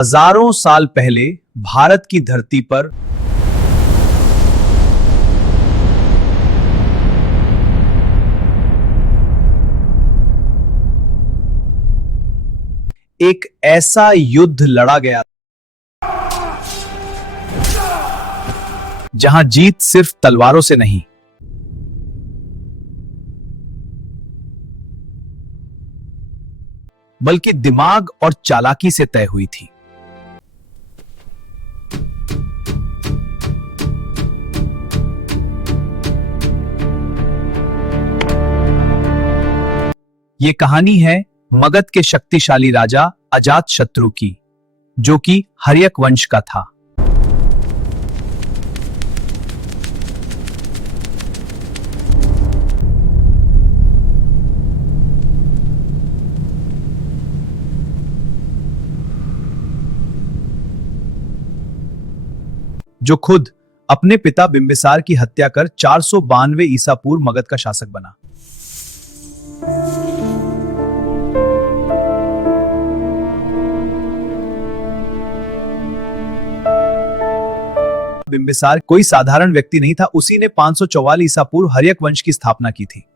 हजारों साल पहले भारत की धरती पर एक ऐसा युद्ध लड़ा गया जहां जीत सिर्फ तलवारों से नहीं, बल्कि दिमाग और चालाकी से तय हुई थी। यह कहानी है मगध के शक्तिशाली राजा अजातशत्रु की, जो कि हर्यक वंश का था। जो खुद अपने पिता बिंबिसार की हत्या कर 492 ईसा पूर्व मगध का शासक बना। बिंबिसार कोई साधारण व्यक्ति नहीं था, उसी ने 544 ईसा पूर्व हर्यक वंश की स्थापना की थी।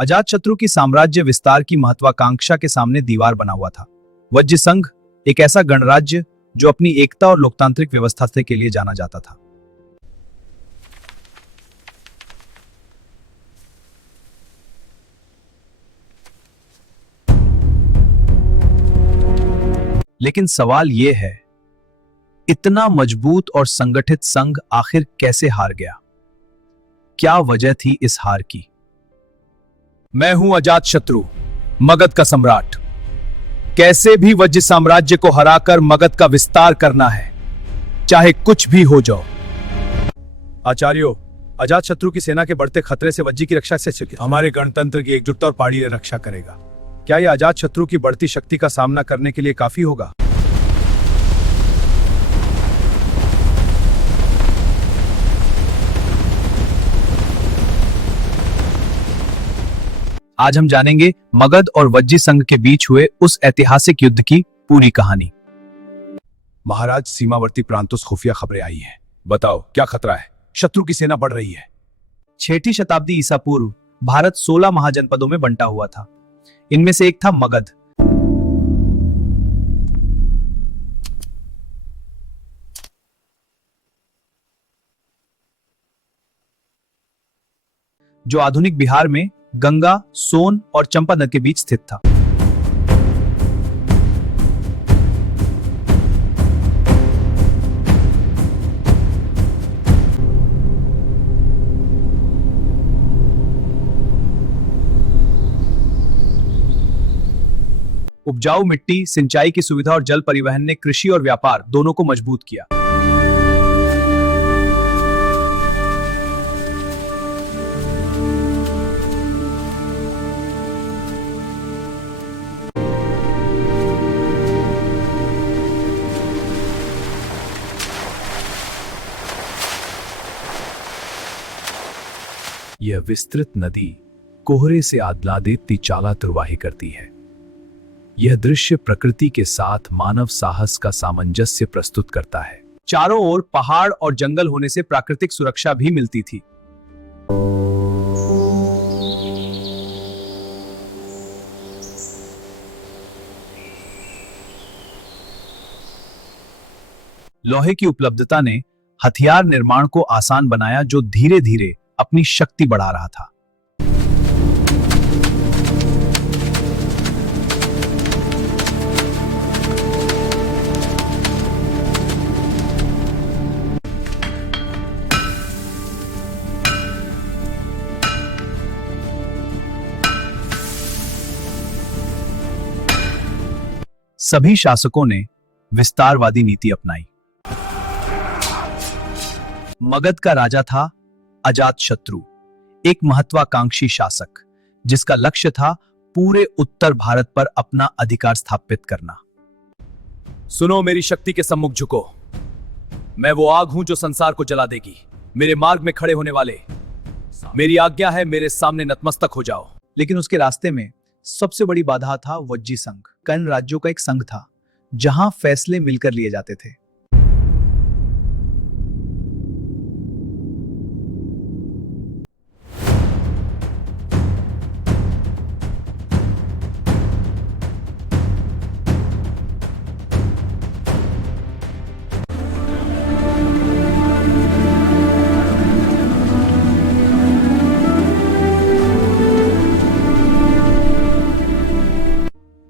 अजातशत्रु की साम्राज्य विस्तार की महत्वाकांक्षा के सामने दीवार बना हुआ था। वज्र संघ एक ऐसा गणराज्य जो अपनी एकता और लोकतांत्रिक व्यवस्था के लिए जाना जाता था। लेकिन सवाल यह है, इतना मजबूत और संगठित संघ आखिर कैसे हार गया? क्या वजह थी इस हार की? मैं हूं अजातशत्रु, मगध का सम्राट। कैसे भी वज्र साम्राज्य को हराकर मगध का विस्तार करना है, चाहे कुछ भी हो जाओ। आचार्यों, अजातशत्रु की सेना के बढ़ते खतरे से वज्र की रक्षा से हमारे गणतंत्र की एकजुटता और पहाड़ी रक्षा करेगा। क्या यह अजातशत्रु की बढ़ती शक्ति का सामना करने के लिए काफी होगा? आज हम जानेंगे मगध और वज्जी संघ के बीच हुए उस ऐतिहासिक युद्ध की पूरी कहानी। महाराज, सीमावर्ती प्रांतों से खुफिया खबरें आई हैं। बताओ, क्या खतरा है? शत्रु की सेना बढ़ रही है। 6वीं शताब्दी ईसा पूर्व भारत 16 महाजनपदों में बंटा हुआ था। इनमें से एक था मगध। जो आधुनिक बिहार में गंगा, सोन और चंपा नदी के बीच स्थित था। उपजाऊ मिट्टी, सिंचाई की सुविधा और जल परिवहन ने कृषि और व्यापार दोनों को मजबूत किया। यह विस्तृत नदी कोहरे से आह्लादित चाला प्रवाही करती है। यह दृश्य प्रकृति के साथ मानव साहस का सामंजस्य प्रस्तुत करता है। चारों ओर पहाड़ और जंगल होने से प्राकृतिक सुरक्षा भी मिलती थी। लोहे की उपलब्धता ने हथियार निर्माण को आसान बनाया, जो धीरे धीरे अपनी शक्ति बढ़ा रहा था। सभी शासकों ने विस्तारवादी नीति अपनाई। मगध का राजा था अजातशत्रु, एक महत्वाकांक्षी शासक जिसका लक्ष्य था पूरे उत्तर भारत पर अपना अधिकार स्थापित करना। सुनो, मेरी शक्ति के सम्मुख झुको। मैं वो आग हूं जो संसार को जला देगी। मेरे मार्ग में खड़े होने वाले, मेरी आज्ञा है मेरे सामने नतमस्तक हो जाओ। लेकिन उसके रास्ते में सबसे बड़ी बाधा था वज्जी संघ। कर्ण राज्यों का एक संघ था जहां फैसले मिलकर लिए जाते थे।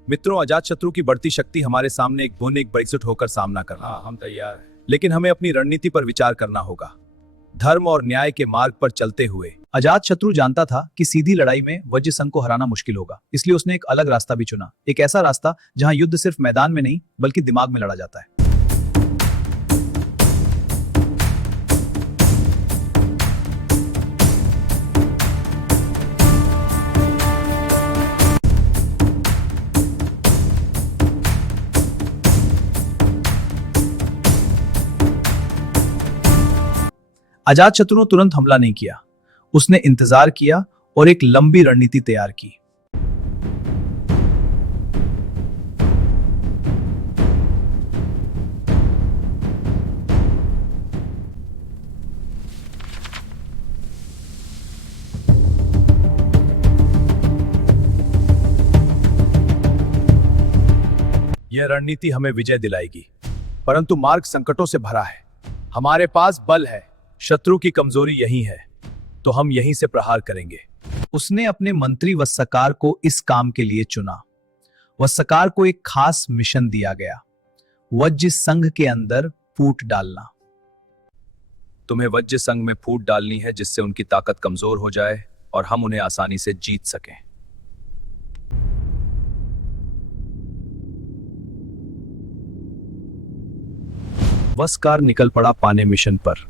मित्रों, अजातशत्रु की बढ़ती शक्ति हमारे सामने एक एकजुट होकर सामना करना। हम तैयार हैं। लेकिन हमें अपनी रणनीति पर विचार करना होगा। धर्म और न्याय के मार्ग पर चलते हुए अजातशत्रु जानता था कि सीधी लड़ाई में वज्र संघ को हराना मुश्किल होगा। इसलिए उसने एक अलग रास्ता भी चुना, एक ऐसा रास्ता जहां युद्ध सिर्फ मैदान में नहीं बल्कि दिमाग में लड़ा जाता है। अजातशत्रु ने तुरंत हमला नहीं किया। उसने इंतजार किया और एक लंबी रणनीति तैयार की। यह रणनीति हमें विजय दिलाएगी, परंतु मार्ग संकटों से भरा है। हमारे पास बल है, शत्रु की कमजोरी यही है, तो हम यहीं से प्रहार करेंगे। उसने अपने मंत्री वस्सकार को इस काम के लिए चुना। वस्सकार को एक खास मिशन दिया गया, वज्र संघ के अंदर फूट डालना। तुम्हें वज्र संघ में फूट डालनी है जिससे उनकी ताकत कमजोर हो जाए और हम उन्हें आसानी से जीत सकें। वस्सकार निकल पड़ा पाने मिशन पर।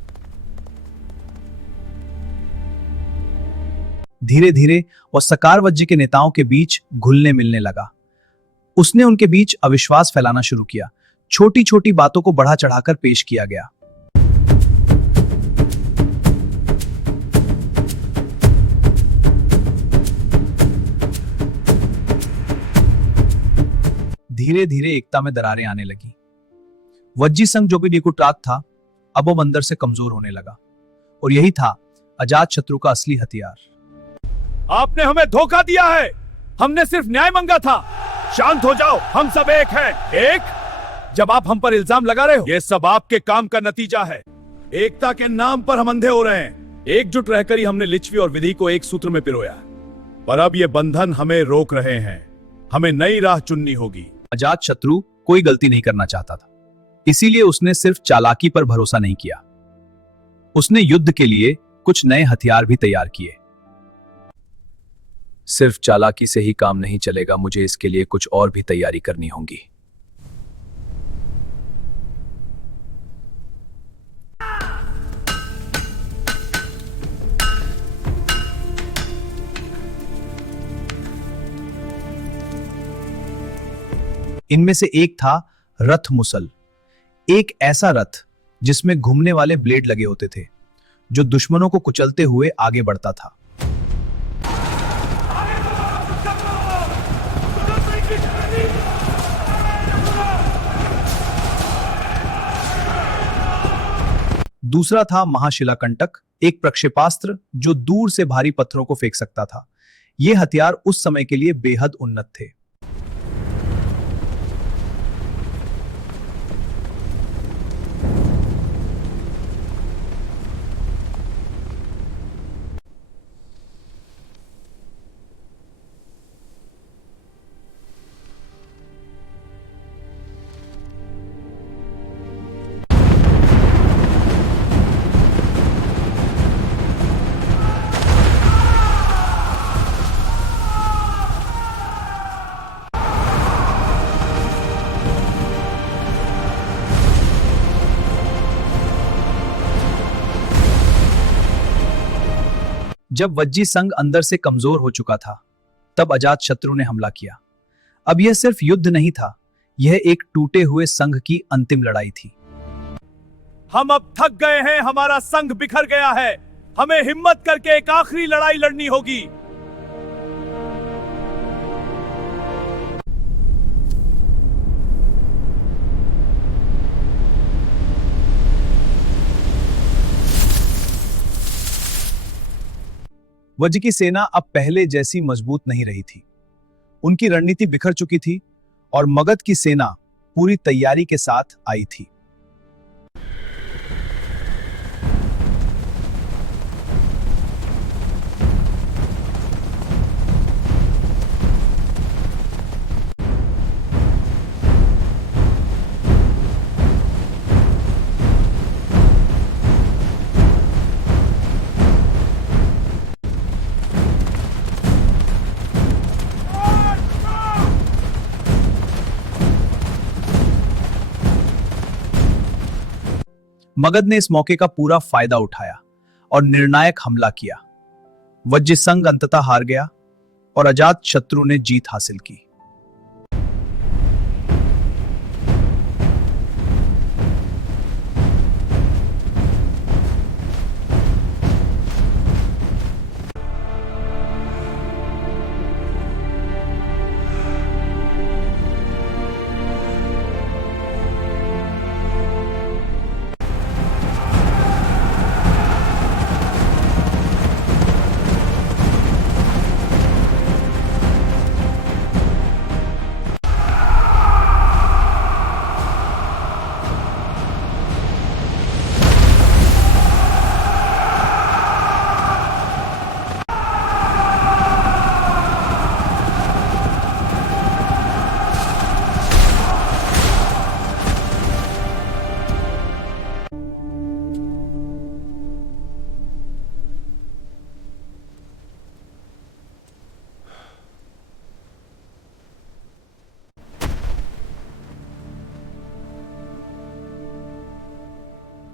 धीरे धीरे वस्सकार वज्र के नेताओं के बीच घुलने मिलने लगा। उसने उनके बीच अविश्वास फैलाना शुरू किया। छोटी छोटी बातों को बढ़ा चढ़ाकर पेश किया गया। धीरे धीरे एकता में दरारें आने लगी। वज्जी संघ जो भी निकुटात था, अब वो अंदर से कमजोर होने लगा। और यही था अजातशत्रु का असली हथियार। आपने हमें धोखा दिया है। हमने सिर्फ न्याय मांगा था। शांत हो जाओ, हम सब एक हैं। एक? जब आप हम पर इल्जाम लगा रहे हो, ये सब आपके काम का नतीजा है। एकता के नाम पर हम अंधे हो रहे हैं। एकजुट रहकर ही हमने लिच्छवी और विधि को एक सूत्र में पिरोया, पर अब ये बंधन हमें रोक रहे हैं। हमें नई राह चुननी होगी। अजातशत्रु कोई गलती नहीं करना चाहता था, इसीलिए उसने सिर्फ चालाकी पर भरोसा नहीं किया। उसने युद्ध के लिए कुछ नए हथियार भी तैयार किए। सिर्फ चालाकी से ही काम नहीं चलेगा, मुझे इसके लिए कुछ और भी तैयारी करनी होगी। इनमें से एक था रथ मुसल, एक ऐसा रथ जिसमें घूमने वाले ब्लेड लगे होते थे, जो दुश्मनों को कुचलते हुए आगे बढ़ता था। दूसरा था महाशिलाकंटक, एक प्रक्षेपास्त्र जो दूर से भारी पत्थरों को फेंक सकता था। ये हथियार उस समय के लिए बेहद उन्नत थे। जब वज्जी संघ अंदर से कमजोर हो चुका था, तब अजातशत्रु ने हमला किया। अब यह सिर्फ युद्ध नहीं था, यह एक टूटे हुए संघ की अंतिम लड़ाई थी। हम अब थक गए हैं, हमारा संघ बिखर गया है। हमें हिम्मत करके एक आखिरी लड़ाई लड़नी होगी। वज्र की सेना अब पहले जैसी मजबूत नहीं रही थी। उनकी रणनीति बिखर चुकी थी और मगध की सेना पूरी तैयारी के साथ आई थी। मगध ने इस मौके का पूरा फायदा उठाया और निर्णायक हमला किया। वज्र संघ अंततः हार गया और अजात शत्रु ने जीत हासिल की।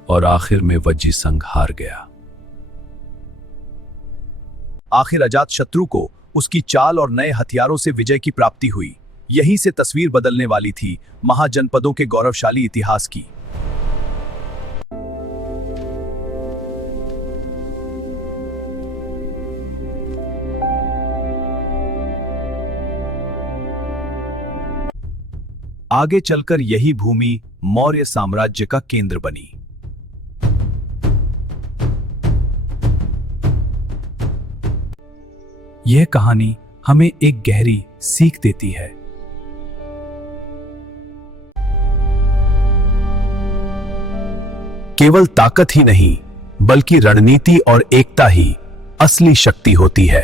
और आखिर में वज्जी संघ हार गया। आखिर अजात शत्रु को उसकी चाल और नए हथियारों से विजय की प्राप्ति हुई। यहीं से तस्वीर बदलने वाली थी महाजनपदों के गौरवशाली इतिहास की। आगे चलकर यही भूमि मौर्य साम्राज्य का केंद्र बनी। यह कहानी हमें एक गहरी सीख देती है। केवल ताकत ही नहीं, बल्कि रणनीति और एकता ही असली शक्ति होती है।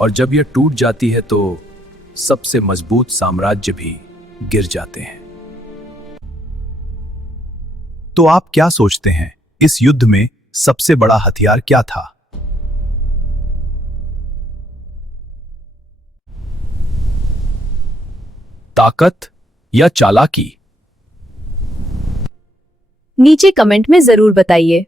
और जब यह टूट जाती है तो सबसे मजबूत साम्राज्य भी गिर जाते हैं। तो आप क्या सोचते हैं, इस युद्ध में सबसे बड़ा हथियार क्या था? ताकत या चालाकी? नीचे कमेंट में जरूर बताइए।